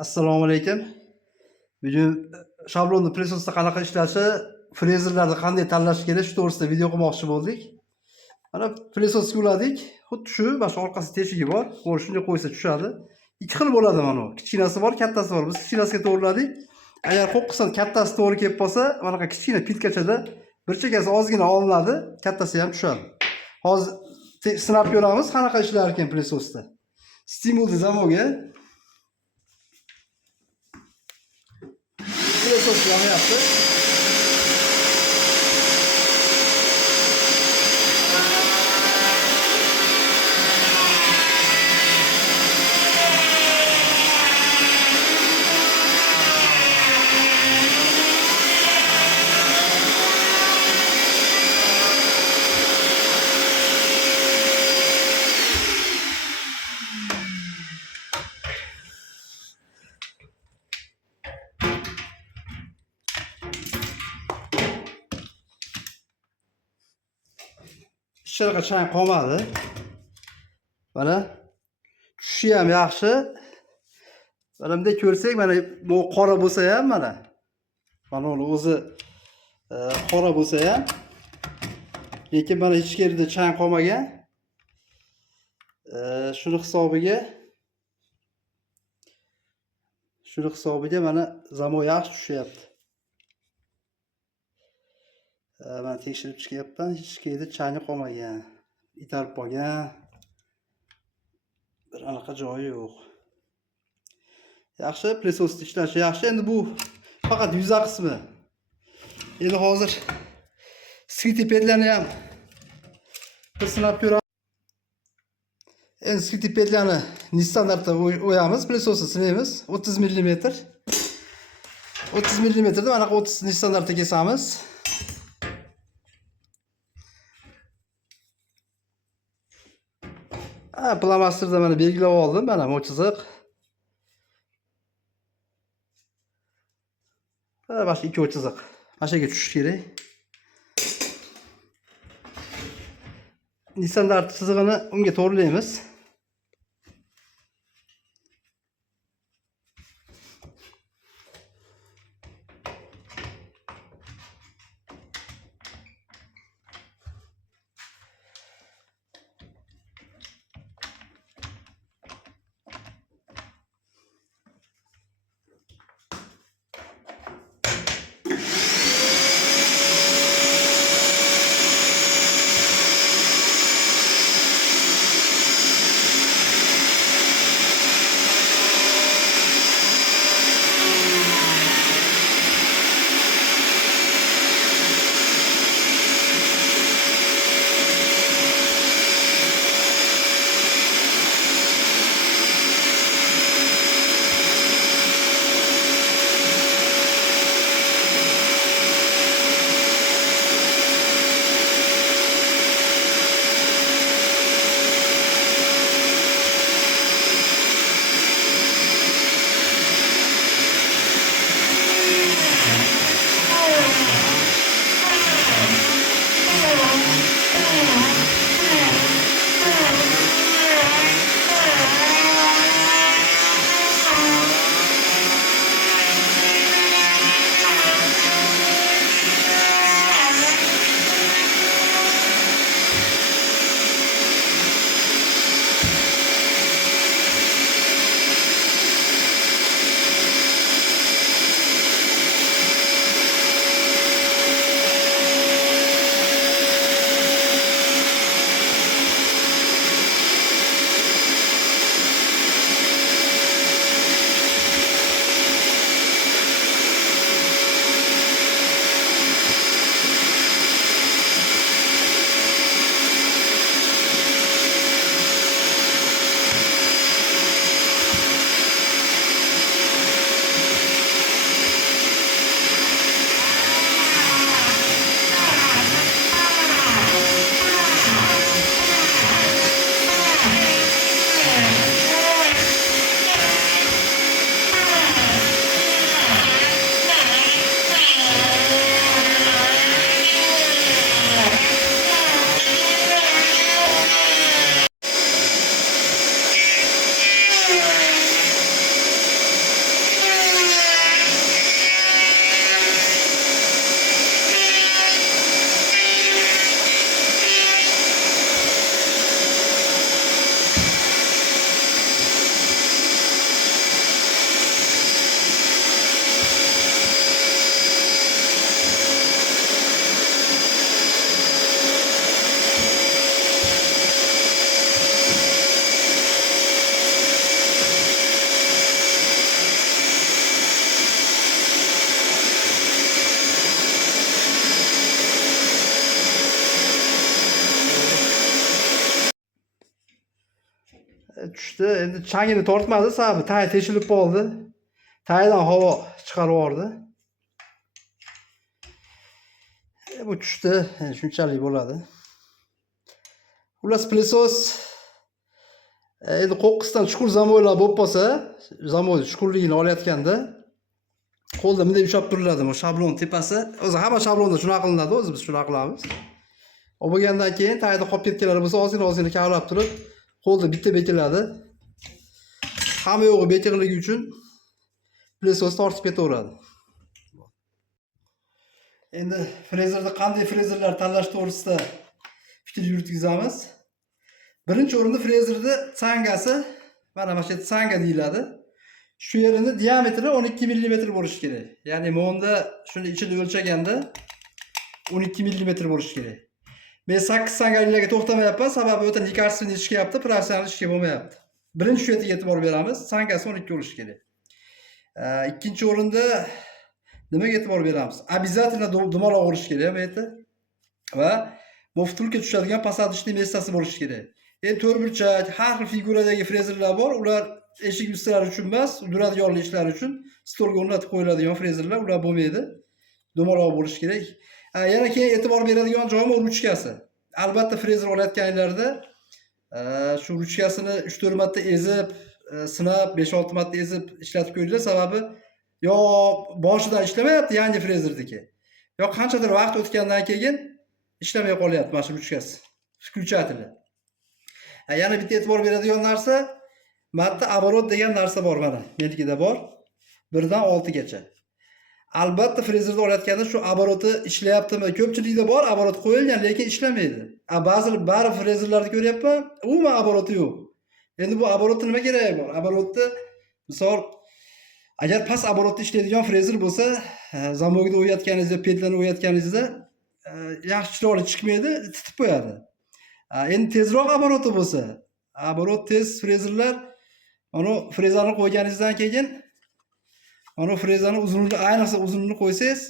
Assalomu alaykum. Bugun shablonni presosda qanaqa ishlashi, frezerlarni qanday tanlash kerak shu to'g'risida video qilmoqchi bo'ldik. Mana presosga uladik. Xuddi shu, mana shu orqasida teshigi bor. Shunday qo'ysa tushadi. Ikki xil bo'ladi mana bu. Kichkinasi bor, kattasi bor. Biz kichkinasiga to'g'riladik. Agar qo'qqisdan kattasi to'g'ri kelib qolsa, mana bu kichkina pilkachada bir chekkasi ozgina olinadi, kattasi ham tushadi. Hozir sinab ko'ramiz qanaqa ishlar ekan presosda. Stimulni zamoga presos yonyapti. Ishlarga chang qolmadi. Mana tushishi ham yaxshi. Mana bunday ko'rsak, mana bu qora bo'lsa ham mana uni o'zi qora bo'lsa ham, lekin mana hech yerda chang qolmagan. Shuni hisobiga mana zamo yaxshi tushyapti. Ben tekshirib chiqyapman, hech qayerda changi qolmagan, itarib qolgan bir anaqa joyi yo'q. Yaxshi, presosda ishlashi yaxshi. Endi bu faqat yuza qismi. Endi hozir skritipedlarni ham bir sinab ko'ramiz. Endi skritipedlarni standartda o'yamiz, presosda sinaymiz. 30 mm. 30 mm da mana 30 standartda kesamiz. Plamasterda mana belgilab oldim. Mana bu chiziq. Boshqa ikki chiziq. Mana shu yerga tushishi kerak. Standart chizig'ini unga to'g'rilaymiz. tushdi. Endi changini tortmadi, sababi tay teshilib qoldi. Taydan havo chiqarib yubordi. Bu tushdi. Shunchalik bo'ladi. Xullas pilisos endi qo'qqisdan chuqur zamoylar bo'lib qolsa, zamoy chuqurligini olayotganda qo'lda bunday ushlab turiladi. Bu shablon tepasi. O'zi hamma shablonda shunaqa qilinadi, o'zi biz shunaqa qilamiz. Bo'lgandan keyin tayda qolib ketganlar bo'lsa, ozgina kavlab turib, qo'lda bitta bekiladi. Hamma yo'g'i bekirligi uchun pilisos tortib ketaveradi. Endi frezerda qanday frezerlar tanlash to'g'risida fikr yuritgizamiz. Birinchi o'rinda frezerda sangasi, mana shu sanga deyiladi. Shu yerini diametri 12 mm bo'lishi kerak. Ya'ni monda shuni ichini o'lchaganda 12 mm bo'lishi kerak. Men 8 sangalarga to'xtamayapman, sababi o'ta nekarstvenniy ish qilyapti, professional ish bo'lmayapti. Birinchi shu yerga e'tibor beramiz, sangasi 12 bo'lishi kerak. Ikkinchi o'rinda nimaga e'tibor beramiz? Обязательно dumaloq bo'lishi kerak bu yerda. Va bu vtulka tushadigan посадочный местasi bo'lishi kerak. Endi to'rtburchak, har xil figuradagi frezerlar bor. Ular eshik ustalari uchun emas, duradigan ishlar uchun stolga o'rnatib qo'yiladigan frezerlar, ular bo'lmaydi. Dumaloq bo'lishi kerak. Yana keyin e'tibor beradigan joyim ruchkasi. Albatta frezer olayotganlarda shu ruchkasini 3-4 marta ezib, sinab, 5-6 marta ezib ishlatib ko'ringlar, sababi yo boshidan ishlamayapti yangi frezerdagi. Yo qanchadir vaqt o'tgandan keyin ishlamay qolyapti mana shu ruchkasi. Включатели. Yana bitta e'tibor beradigan narsa, marta оборот degan narsa bor mana. Menikida bor. 1 dan 6 gacha. Albatta frezerda olayotganda shu обороты ishlayaptimi? Ko'pchilikda bor, оборот qo'yilgan, lekin ishlamaydi. Ba'zi frezerlarda ko'ryapman, umuman обороты yo'q. Endi bu оборотni nima keragi bor? Оборотni misol agar past оборотda ishlaydigan frezer bo'lsa, zamogida o'yayotganingizda, petlarni o'yayotganingizda yaxshi chiroyli chiqmaydi, titib qo'yadi. Endi tezroq обороты bo'lsa, оборот tez frezerlar, mana frezerni qo'yganingizdan keyin mana frezani uzunligini, ayniqsa uzunligini qo'ysangiz,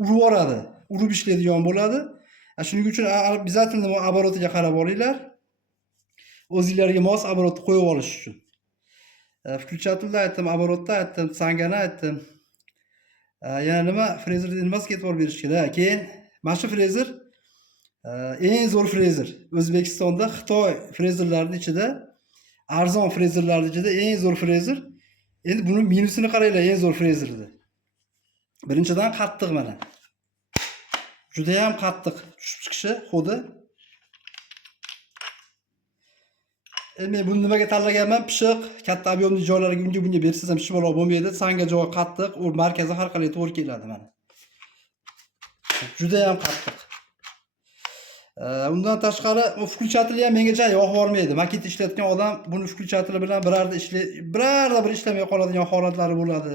urib yoradi, urib ishlaydigan bo'ladi. Shuning uchun обязательно обороtiga qarab olinglar. O'zingizlarga mos оборотni qo'yib olish uchun. Включателda aytdim, оборотda aytdim, sangani aytdim. Yana nima frezerda nimasiga e'tibor berish kerak? Keyin mana shu frezer eng zo'r frezer. O'zbekistonda Xitoy frezerlarining ichida, arzon frezerlarning ichida eng zo'r frezer. Endi buni minusini qaranglar, eng zo'r frezerda. Birinchidan qattiq mana. Juda ham qattiq tushib chiqishi xodi. Men buni nimaga tanlaganman? Pishiq, katta ob'yomli joylarga unga bunga bersangiz ham shimoloq bo'lmaydi. Sanga joyi qattiq, u markazi har qalay to'g'ri keladi mana. Juda ham qattiq. Undan tashqari включатели ham menga joy yo'q bormaydi. Maket ishlatgan odam buni включатели bilan birarda bir ishlamay qoladigan holatlari bo'ladi.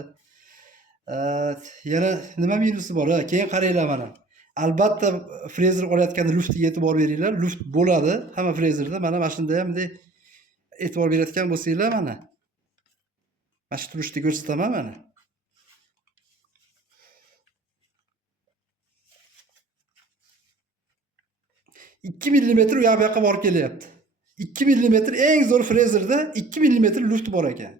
Yana nima minusi bor? Keyin qaranglar mana. Albatta frezer olayotganda luftiga e'tibor beringlar. Luft bo'ladi hamma frezerda. Mana shunday ham bunday e'tibor berayotgan bo'lsanglar mana. Mana shu turishni ko'rsataman mana. 2 mm u yoqqa borib kelyapti. 2 mm eng zo'r frezerda 2 mm luft bor ekan.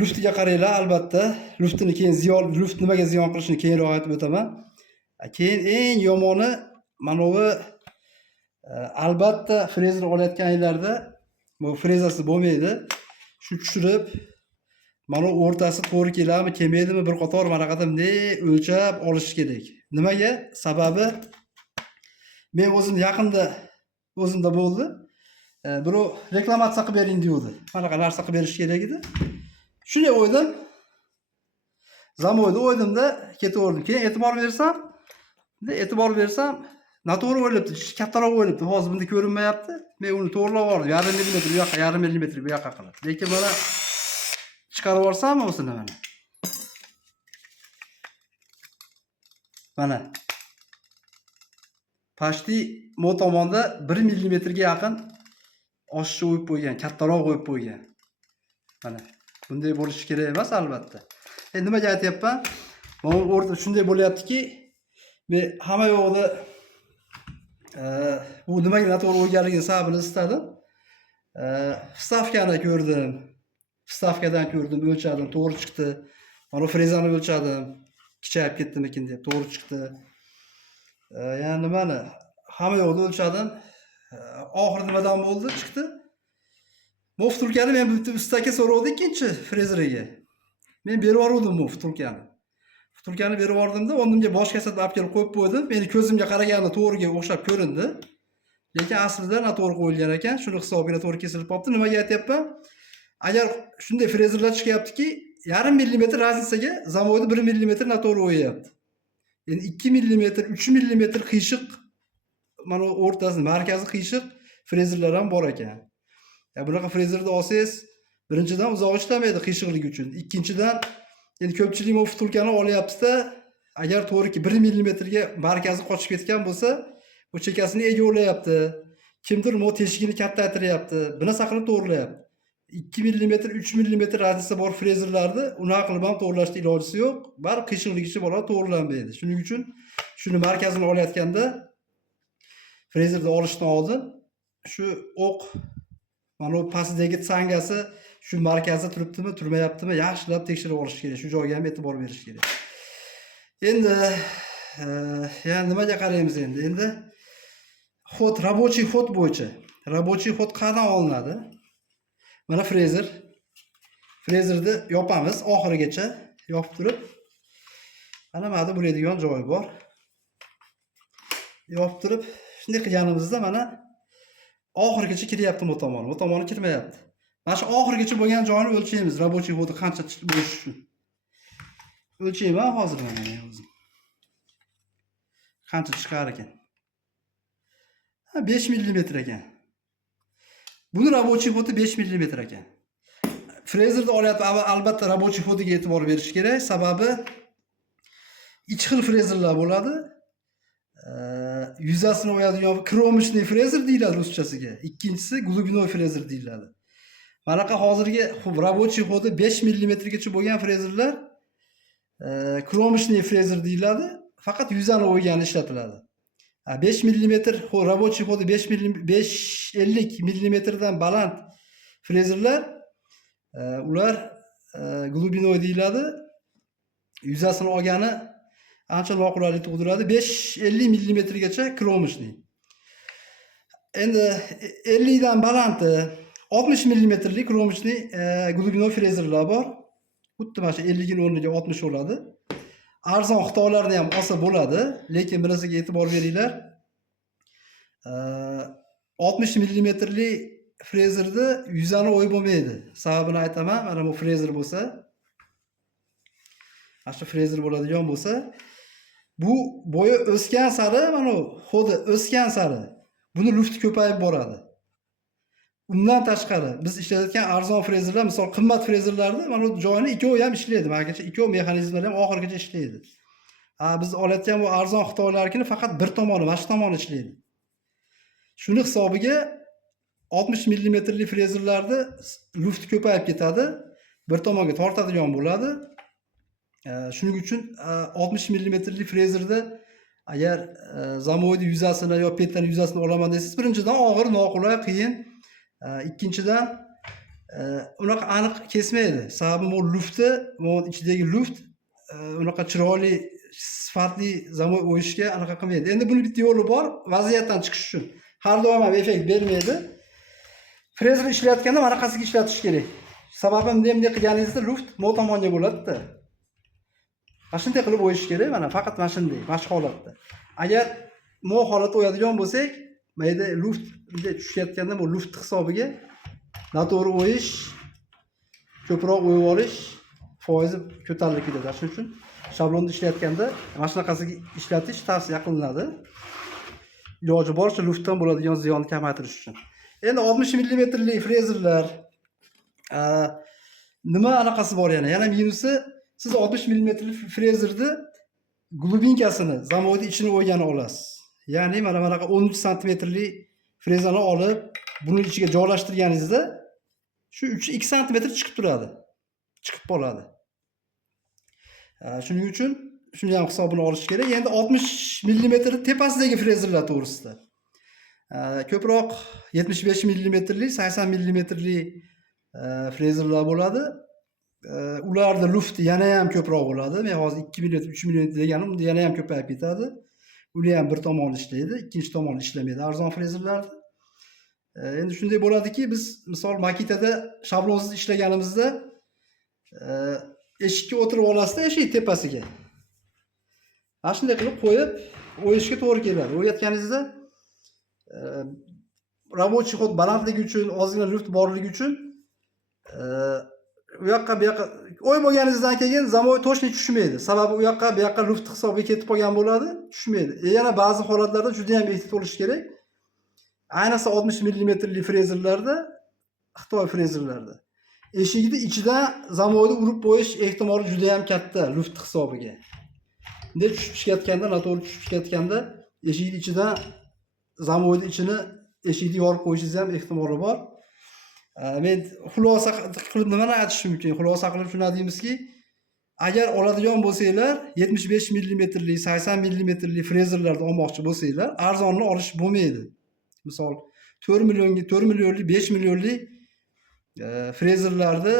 Luftiga qaranglar, albatta. Luftini keyin luft nimaga ziyon qilishini keyinroq aytib o'taman. Keyin eng yomoni mana bu albatta frezer olayotganinglarda bu frezasi bo'lmaydi. Shu tushirib mana o'rtasi to'g'ri keladimi, kelmaydimi bir qator mana qadimday o'lchab olish kerak. Nimaga? Sababi men o'zim yaqinda o'zimda bo'ldi. Birov reklamatsiya qilib bering deydi. Qanaqa narsa qilib berish kerak edi. Shunday o'ydim. Zamoyda o'ydimda ketaverdim. Keyin e'tibor bersam, noto'g'ri o'ylabdi, kattaroq o'ylabdi. Hozir bunda ko'rinmayapti. Men uni to'g'rilab oldim. 1/2 mm bu yoqqa, 1/2 mm bu yoqqa qilib. Lekin mana chiqarib yuborsam o'sini mana. Mana Pashti mo tomonda 1 mm ga yaqin oshiqcha o'yib qo'ygan, kattaroq o'yib qo'ygan. Mana bunday bo'lishi kerak emas albatta. Endi nimaga aytyapman? Mana o'rta shunday bo'lyaptiki, men hamma yo'qda bu nimaga noto'g'ri o'yganligini sababini istadim. Vstavkani ko'rdim. Vstavkadan ko'rdim, o'lchadim, to'g'ri chiqdi. Mana frezani o'lchadim. Kichayib ketdimikin deb to'g'ri chiqdi. Yana nimani? Hamma yoqni o'lchadim. Oxiri nimadan bo'ldi? Chiqdi. Bu vtulkani men bitta ustaga so'ravdim ikkinchi frezeriga. Men berib yubordim bu vtulkani. Vtulkani berib yubordimda, o'rnimga boshqasini olib kelib qo'yib qo'ydim. Meni ko'zimga qaraganda to'g'riga o'xshab ko'rindi. Lekin aslida noto'g'ri qo'yilgan ekan. Shuni hisobiga to'g'ri kesilib qolibdi. Nimaga aytyapman? Agar shunday frezerlar chiqyaptiki, yarim millimetr razlitsaga zamoyda 1 millimetr noto'g'ri o'yapti. Endi 2 millimetr, 3 millimetr qiyshiq mana o'rtasi, markazi qiyshiq frezerlar ham bor ekan. Bunaqa frezerni olsangiz, birinchidan uzoq ishlamaydi qiyshiqligi uchun. Ikkinchidan, endi ko'pchilik bu vtulkani olyapti-da, agar to'g'riki 1 millimetrga markazi qochib ketgan bo'lsa, bu chekasini egollayapti. Kimdir mo teshigini kattaytiryapti. Bunaqa qilib to'g'rilayapti. 2 millimetr, 3 millimetr radiusda bor frezerlarni unaqa qilib ham to'g'rilashning ilojisi yo'q. Baribir qiyshiqligicha bo'ladi, to'g'rilanmaydi. Shuning uchun shuni markazini olayotganda frezerni olishdan oldin shu o'q mana bu pastdagi tsangasi shu markazda turibdimi, turmayaptimi, yaxshilab tekshirib olish kerak. Shu joyga ham e'tibor berish kerak. Endi yana nimaga qaraymiz endi? Endi xod, рабочий xod bo'yicha. Рабочий xod qayerdan olinadi? Mana frezer. Frezerni yopamiz oxirigacha, yopib turib. Mana mana bo'ladigan joyi bor. Yopib turib, shunday qilganimizda mana oxirigacha kiryapti bu tomoni. Bu tomoni kirmayapti. Mana shu oxirigacha bo'lgan joyini o'lchaymiz. Рабочий xodi qancha bo'lishi uchun. O'lchayman hozir mana o'zim. Qancha chiqar ekan? 5 millimetr ekan. Buni рабочий xodi 5 millimetr ekan. Frezerni olyapti, albatta рабочий xodiga e'tibor berish kerak. Sababi ikki xil frezerlar bo'ladi. Yuzasini o'yadigan кромочный frezer deyiladi ruschasiga. Ikkinchisi глубиной frezer deyiladi. Manaqa hozirgi рабочий xodi 5 millimetrgacha bo'lgan frezerlar кромочный frezer deyiladi. Faqat yuzani o'ygani ishlatiladi. 5 millimetr рабочий xodi 50 millimetrdan baland frezerlar ular глубиной deyiladi. Yuzasini olgani ancha noqulaylik tug'diradi. 5-50 millimetrgacha кромочный. Endi 50 dan baland 60 millimetrlik кромочный глубиной frezerlar bor. Xuddi mana shu 50 ning o'rniga 60 bo'ladi. Arzon xitoylarni ham olsa bo'ladi, lekin bir narsaga e'tibor beringlar. 60 millimetrli frezerni yuzani o'yib bo'lmaydi. Sababini aytaman. Mana bu frezer bo'lsa, mana shu frezer bo'ladigan bo'lsa, bu bo'yi o'sgan sari, mana xodi o'sgan sari buni lufti ko'payib boradi. Undan tashqari biz ishlayotgan arzon frezerlar, misol qimmat frezerlarda mana bu joyini ikkovi ham ishlaydi. Mengacha ikkovi mexanizmlar ham oxirigacha ishlaydi. Biz olayotgan bu arzon xitoylarnikini faqat bir tomoni, mana shu tomoni ishlaydi. Shuni hisobiga 60 millimetrli frezerlarda luft ko'payib ketadi, bir tomonga tortadigan bo'ladi. Shuning uchun 60 millimetrli frezerda agar zamoyda yuzasini yo petani yuzasini olaman desangiz, birinchidan og'ir, noqulay, qiyin. Ikkinchidan unaqa aniq kesmaydi. Sababi bu luftni, bu ichidagi luft unaqa chiroyli, sifatli zamoy o'yishga anaqa qilmaydi. Endi buni bitta yo'li bor, vaziyatdan chiqish uchun. Har doim ham effekt bermaydi. Frezer ishlayotganda mana qasiga ishlatish kerak. Sababi bunday qilganingizda luft mo tomonga bo'ladi-da. Mana shunday qilib o'yish kerak, mana faqat mana shunday, mana shu holatda. Agar mo holatda o'yadigan bo'lsak, mayda luft bunday tushayotganda bu luft hisobiga noto'g'ri o'yish, ko'proq o'yib olish foizi ko'tarilib ketadi. Shuning uchun shablonni ishlayotganda mana shunaqasiga ishlatish tavsiya qilinadi. Iloji boricha luftdan bo'ladigan ziyonni kamaytirish uchun. Endi 60 millimetrli frezerlar nima anaqasi bor yana? Yana minusi, siz 60 millimetrli frezerni glubinkasini, zamoyda ichini o'ygani olasiz. Ya'ni mana bunaqa 13 santimetrli frezani olib, buni ichiga joylashtirganingizda shu 2 santimetr chiqib turadi. Chiqib qoladi. Shuning uchun shuni ham hisobini olish kerak. Endi 60 millimetr tepasidagi frezerlar to'g'risida. Ko'proq 75 millimetrli, 80 millimetrli frezerlar bo'ladi. Ularda lufti yana ham ko'proq bo'ladi. Men hozir 2 mm, 3 mm deganim yana ham ko'payib ketadi. Uni ham bir tomon ishlaydi, ikkinchi tomon ishlamaydi arzon frezerlarda. Endi shunday bo'ladiki, biz misol maketada shablonsiz ishlaganimizda eshikka o'tirib olasizda, eshik tepasiga. Mana shunday qilib qo'yib, o'yishga to'g'ri keladi. O'yayotganingizda рабочий xod balandligi uchun, ozgina luft borligi uchun u yoqqa bu yoqqa o'y bo'lganingizdan keyin zamoviy точно tushmaydi. Sababi u yoqqa bu yoqqa luft hisobiga ketib qolgan bo'ladi, tushmaydi. Yana ba'zi holatlarda juda ham ehtiyot bo'lish kerak. Ayniqsa 60 millimetrli frezerlarda, Xitoy frezerlarda eshikni ichidan zamoviy urib qo'yish ehtimoli juda ham katta luft hisobiga. Bunday tushib chiqayotganda, noto'g'ri tushib chiqayotganda eshikning ichidan zamoviy ichini eshikni yorib qo'yishingiz ham ehtimoli bor. Men xulosa qilib nimani aytishim mumkin? Xulosa qilib shuni deymizki, agar oladigan bo'lsanglar, 75 millimetrli, 80 millimetrli frezerlarni olmoqchi bo'lsanglar, arzonni olish bo'lmaydi. Misol 4 millionlik, 5 millionlik frezerlarni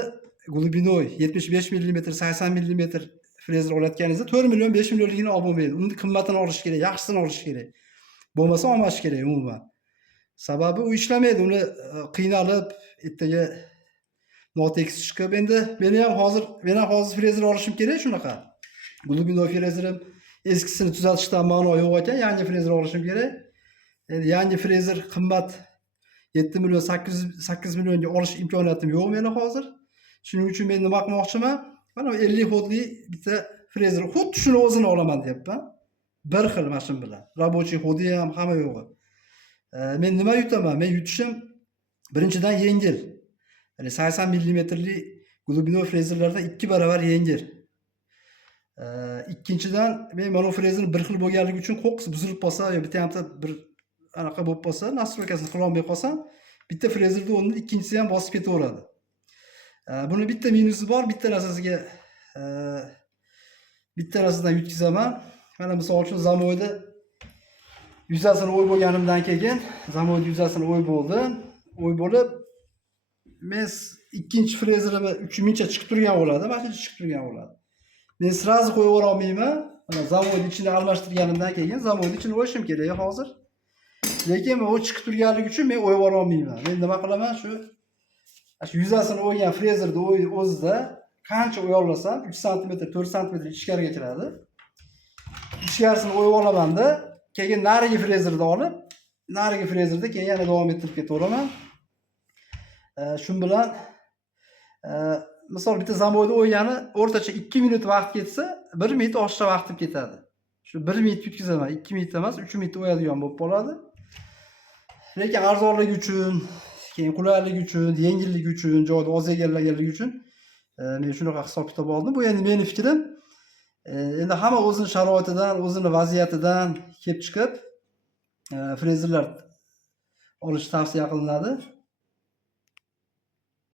glubinoy 75 mm, 80 mm frezer olayotganingizda 4 million, 5 millionligini olib bo'lmaydi. Uni qimmatini olish kerak, yaxshisini olish kerak. Bo'lmasa olmash kerak umuman. Sababi u ishlamaydi, uni qiynalib, ertaga notekis chiqib, endi men ham hozir frezer olishim kerak shunaqa. Glubinoy frezerim eskisini tuzatishdan ma'no yo'q ekan, yangi frezer olishim kerak. Endi yangi frezer qimmat 7 million, 8 millionga olish imkoniyatim yo'q meni hozir. Shuning uchun men nima qilmoqchiman? Mana 50 xodli bitta frezer, xuddi shuni o'zini olaman deyapman. Bir xil mashin bilan. Рабочий xodi ham hamma yo'g'i. Men nima yutaman? Men yutishim birinchidan yengil. Ya'ni 80 millimetrli glubinoy frezerlardan 2 barobar yengil. Ikkinchidan men mana frezerni bir xil bo'lganligi uchun qo'qqisi buzilib qolsa yo bitta hamda bir anaqa bo'lib qolsa, nastroykasini qila olmay qolsam, bitta frezerni o'rnida ikkinchisi ham bosib ketaveradi. Buni bitta minusi bor, bitta narsasidan yutkizaman. Mana misol uchun zamoyda yuzasini o'y bo'lganimdan keyin, zamoyda yuzasini o'y bo'ldi. O'y bo'lib, men ikkinchi frezerimni 3000cha chiqib turgan bo'ladi, mana shuncha chiqib turgan bo'ladi. Men srazi qo'yib yubora olmayman. Mana zamoyda ichini almashtirganimdan keyin zamoyda ichini o'yishim kerak hozir. Lekin u chiqib turganligi uchun men o'yib ola olmayman. Men nima qilaman, shu yuzasini o'ygan frezerni o'zida qancha o'y olasam, 3 sm, 4 sm ichkariga kiradi. Ichkarisini o'yib olamanda, keyin narigi frezerni olib, narigi frezerda keyin yana davom ettirib ketaveraman. Shun bilan misol bitta zamoyda o'ygani o'rtacha 2 minut vaqt ketsa, 1 minut oshiqcha vaqtim ketadi. Shu 1 minut yutkizaman, 2 minut emas, 3 minut o'yadigan bo'lib qoladi. Lekin arzonligi uchun, keyin qulayligi uchun, yengilligi uchun, joyda oz egallaganligi uchun men shunaqa hisob-kitob oldim. Bu endi mening fikrim. Endi hamma o'zining sharoitidan, o'zining vaziyatidan kelib chiqib frezerlar olish tavsiya qilinadi.